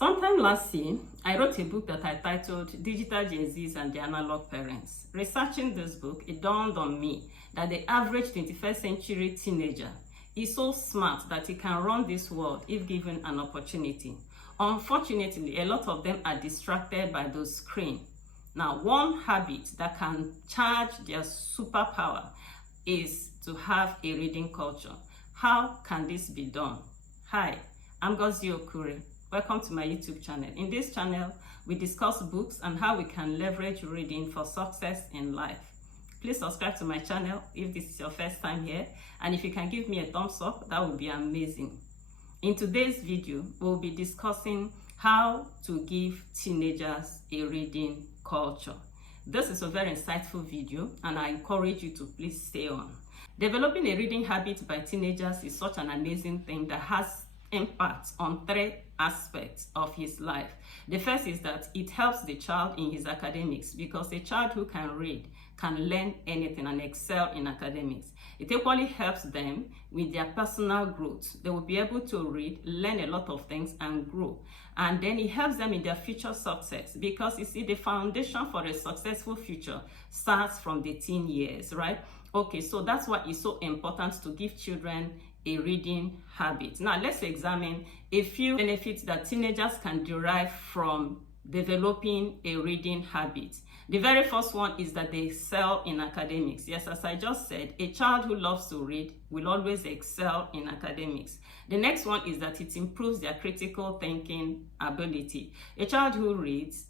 Sometime last year, I wrote a book that I titled Digital Gen Zs and Their Analog Parents. Researching this book, it dawned on me that the average 21st century teenager is so smart that he can run this world if given an opportunity. Unfortunately, a lot of them are distracted by those screens. Now, one habit that can charge their superpower is to have a reading culture. How can this be done? Hi, I'm Ngozi Okure. Welcome to my YouTube channel. In this channel, we discuss books and how we can leverage reading for success in life. Please subscribe to my channel if this is your first time here, and if you can give me a thumbs up, that would be amazing. In today's video, we'll be discussing how to give teenagers a reading culture. This is a very insightful video, and I encourage you to please stay on. Developing a reading habit by teenagers is such an amazing thing that has impact on three aspects of his life. The first is that it helps the child in his academics, because a child who can read can learn anything and excel in academics. It equally helps them with their personal growth. They will be able to read, learn a lot of things and grow. And then it helps them in their future success, because you see, the foundation for a successful future starts from the teen years, right? Okay, so that's why it's so important to give children a reading habit. Now, let's examine a few benefits that teenagers can derive from developing a reading habit. The very first one is that they excel in academics. Yes, as I just said, a child who loves to read will always excel in academics. The next one is that it improves their critical thinking ability. A child who reads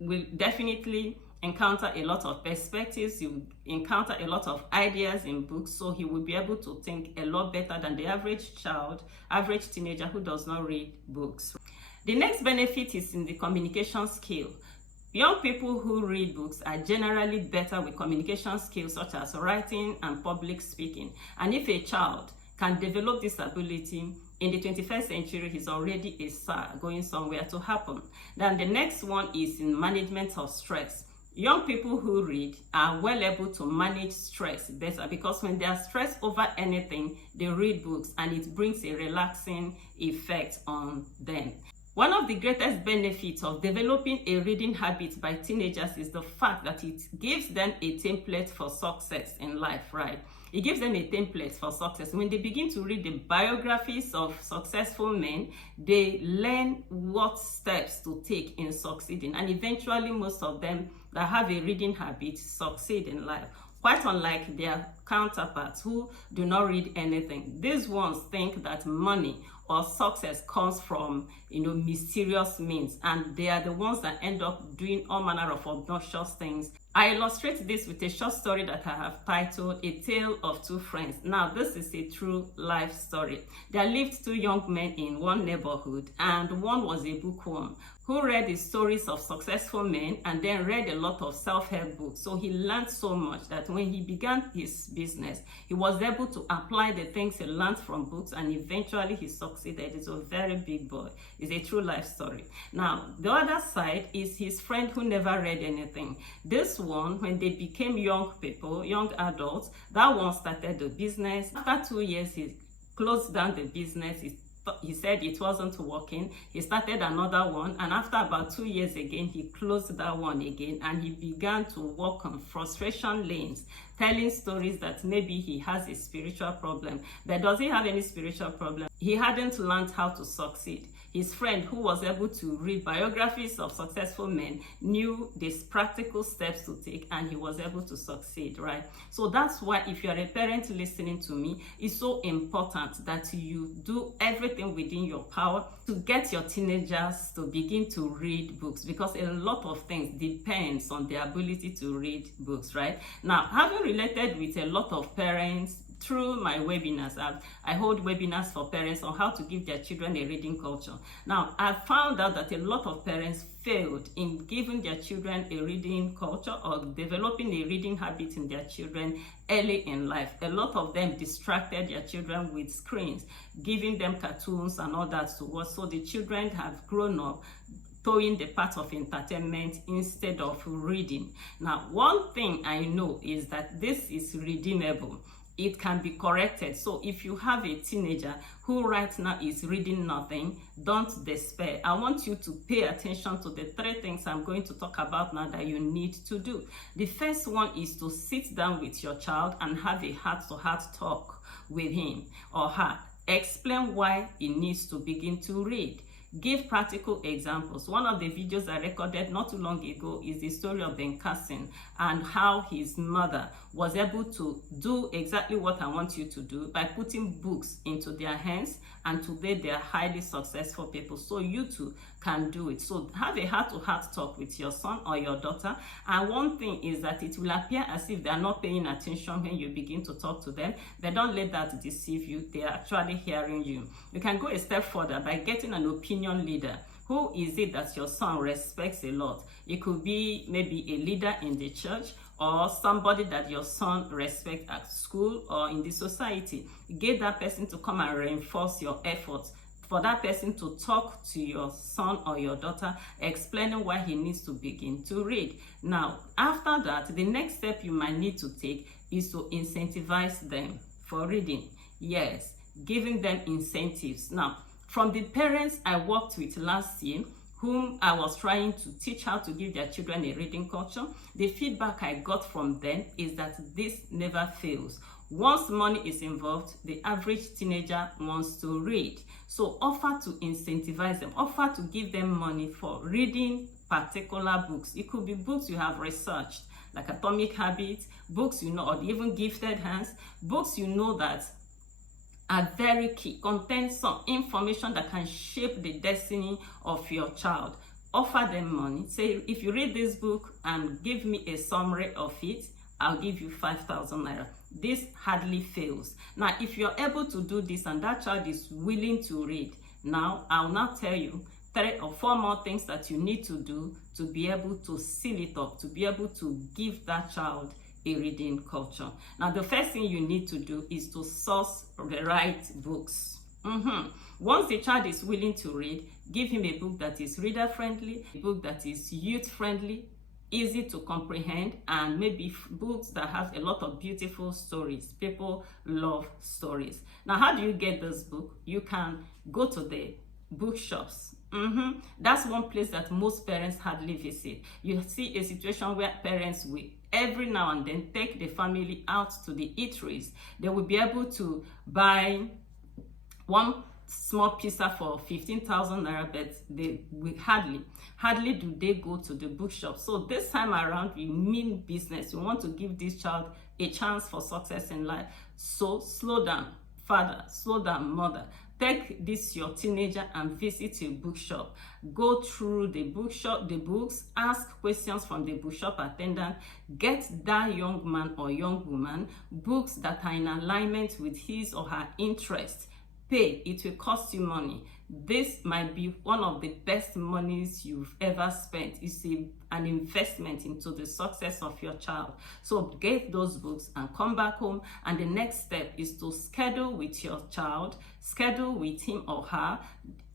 will definitely encounter a lot of perspectives, he will encounter a lot of ideas in books, so he will be able to think a lot better than the average teenager who does not read books. The next benefit is in the communication skill. Young people who read books are generally better with communication skills such as writing and public speaking. And if a child can develop this ability in the 21st century, he's already a star going somewhere to happen. Then the next one is in management of stress. Young people who read are well able to manage stress better, because when they are stressed over anything, they read books and it brings a relaxing effect on them. One of the greatest benefits of developing a reading habit by teenagers is the fact that it gives them a template for success in life, right? It gives them a template for success. When they begin to read the biographies of successful men, they learn what steps to take in succeeding. And eventually, most of them that have a reading habit succeed in life, quite unlike their counterparts who do not read anything. These ones think that money or success comes from, mysterious means, and they are the ones that end up doing all manner of obnoxious things. I illustrate this with a short story that I have titled A Tale of Two Friends. Now, this is a true life story. There lived two young men in one neighborhood, and one was a bookworm who read the stories of successful men and then read a lot of self-help books. So he learned so much that when he began his business, he was able to apply the things he learned from books, and eventually he succeeded. He's a very big boy. It's a true life story. Now, the other side is his friend who never read anything. This one, when they became young people, young adults, that one started the business. After 2 years, he closed down the business. He said it wasn't working. He started another one, and after about 2 years again, he closed that one again, and he began to work on frustration lanes, telling stories that maybe he has a spiritual problem. But does he have any spiritual problem? He hadn't learned how to succeed. His friend, who was able to read biographies of successful men, knew these practical steps to take, and he was able to succeed, right? So that's why, if you're a parent listening to me, it's so important that you do everything within your power to get your teenagers to begin to read books, because a lot of things depends on their ability to read books, right? Now, having related with a lot of parents through my webinars, I hold webinars for parents on how to give their children a reading culture. Now, I've found out that a lot of parents failed in giving their children a reading culture or developing a reading habit in their children early in life. A lot of them distracted their children with screens, giving them cartoons and all that to watch. So the children have grown up towing the path of entertainment instead of reading. Now, one thing I know is that this is redeemable. it can be corrected. So if you have a teenager who right now is reading nothing, don't despair. I want you to pay attention to the 3 things I'm going to talk about now that you need to do. The first one is to sit down with your child and have a heart-to-heart talk with him or her. Explain why he needs to begin to read. Give practical examples. One of the videos I recorded not too long ago is the story of Ben Carson and how his mother was able to do exactly what I want you to do by putting books into their hands, and today they are highly successful people. So you too can do it. So have a heart-to-heart talk with your son or your daughter. And one thing is that it will appear as if they are not paying attention when you begin to talk to them. But don't let that deceive you. They are actually hearing you. You can go a step further by getting an opinion leader. Who is it that your son respects a lot? It could be maybe a leader in the church, or somebody that your son respects at school or in the society. Get that person to come and reinforce your efforts. For that person to talk to your son or your daughter, explaining why he needs to begin to read. Now, after that, the next step you might need to take is to incentivize them for reading. Yes, giving them incentives. Now, from the parents I worked with last year, whom I was trying to teach how to give their children a reading culture, the feedback I got from them is that this never fails. Once money is involved, the average teenager wants to read. So offer to incentivize them, offer to give them money for reading particular books. It could be books you have researched, like Atomic Habits, books you know, or even Gifted Hands, books you know that are very key, contain some information that can shape the destiny of your child. Offer them money. Say, if you read this book and give me a summary of it, I'll give you 5,000 naira. This hardly fails. Now, if you're able to do this and that child is willing to read, now I'll now tell you 3 or 4 more things that you need to do to be able to seal it up, to be able to give that child a reading culture. Now, the first thing you need to do is to source the right books. Once the child is willing to read, give him a book that is reader-friendly, a book that is youth-friendly, easy to comprehend, and maybe books that have a lot of beautiful stories. People love stories. Now, how do you get this book? You can go to the bookshops. That's one place that most parents hardly visit. You see a situation where parents will every now and then take the family out to the eateries. They will be able to buy one small pizza for 15,000 naira, but they will hardly do they go to the bookshop. So this time around, we mean business. We want to give this child a chance for success in life. So slow down, father, slow down, mother. Take this your teenager and visit a bookshop. Go through the bookshop, the books, ask questions from the bookshop attendant. Get that young man or young woman books that are in alignment with his or her interests. Pay. It will cost you money. This might be one of the best monies you've ever spent. It's an investment into the success of your child. So get those books and come back home. And the next step is to schedule with your child, schedule with him or her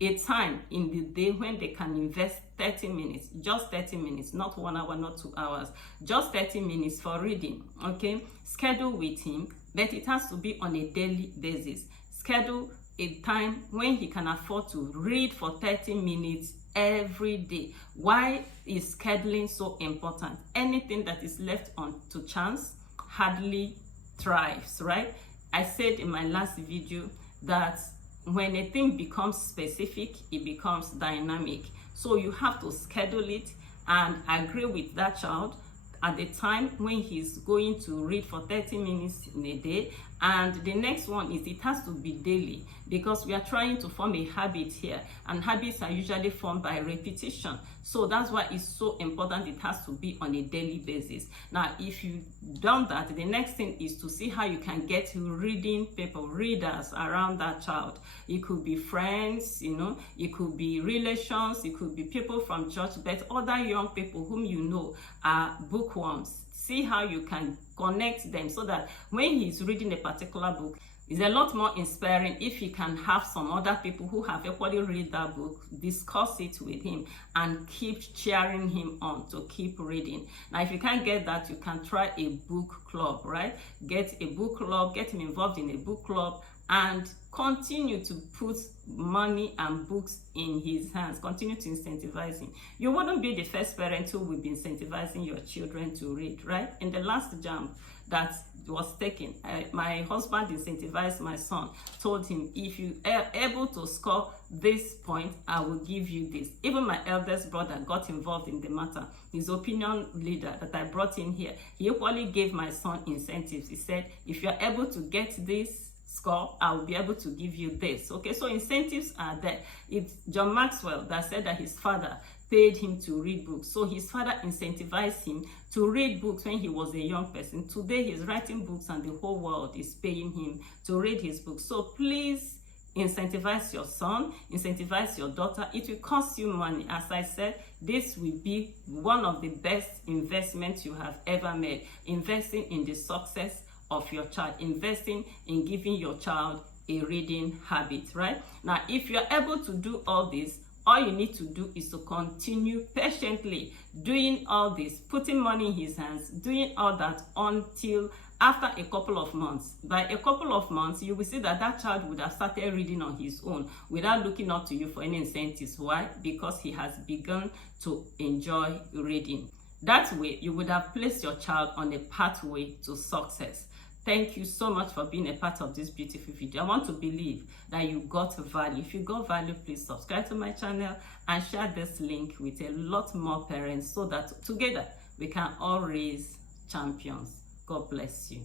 a time in the day when they can invest 30 minutes, just 30 minutes, not 1 hour, not 2 hours, just 30 minutes for reading. Okay, schedule with him, but it has to be on a daily basis. Schedule a time when he can afford to read for 30 minutes every day. Why is scheduling so important? Anything that is left on to chance hardly thrives, right? I said in my last video that when a thing becomes specific, it becomes dynamic. So you have to schedule it and agree with that child at the time when he's going to read for 30 minutes in a day. And the next one is it has to be daily, because we are trying to form a habit here, and habits are usually formed by repetition. So that's why it's so important it has to be on a daily basis. Now, if you've done that, the next thing is to see how you can get reading people, readers around that child. It could be friends, you know, it could be relations, it could be people from church, but other young people whom you know are bookworms. See how you can connect them so that when he's reading a particular book, It's a lot more inspiring if you can have some other people who have equally read that book, discuss it with him, and keep cheering him on to keep reading. Now, if you can't get that, you can try a book club, right? Get a book club, get him involved in a book club, and continue to put money and books in his hands. Continue to incentivize him. You wouldn't be the first parent who will be incentivizing your children to read, right? In the last JAMB that was taken, my husband incentivized my son, told him, if you are able to score this point, I will give you this. Even my eldest brother got involved in the matter. His opinion leader that I brought in here, he equally gave my son incentives. He said, if you're able to get this score, I will be able to give you this. Okay, so incentives are there. It's John Maxwell that said that his father paid him to read books. So his father incentivized him to read books when he was a young person. Today he's writing books and the whole world is paying him to read his books. So please incentivize your son, incentivize your daughter. It will cost you money. As I said, this will be one of the best investments you have ever made. Investing in the success of your child, investing in giving your child a reading habit, right? Now, if you're able to do all this, all you need to do is to continue patiently doing all this, putting money in his hands, doing all that until after a couple of months. By a couple of months, you will see that that child would have started reading on his own without looking up to you for any incentives. Why? Because he has begun to enjoy reading. That way, you would have placed your child on a pathway to success. Thank you so much for being a part of this beautiful video. I want to believe that you got value. If you got value, please subscribe to my channel and share this link with a lot more parents so that together we can all raise champions. God bless you.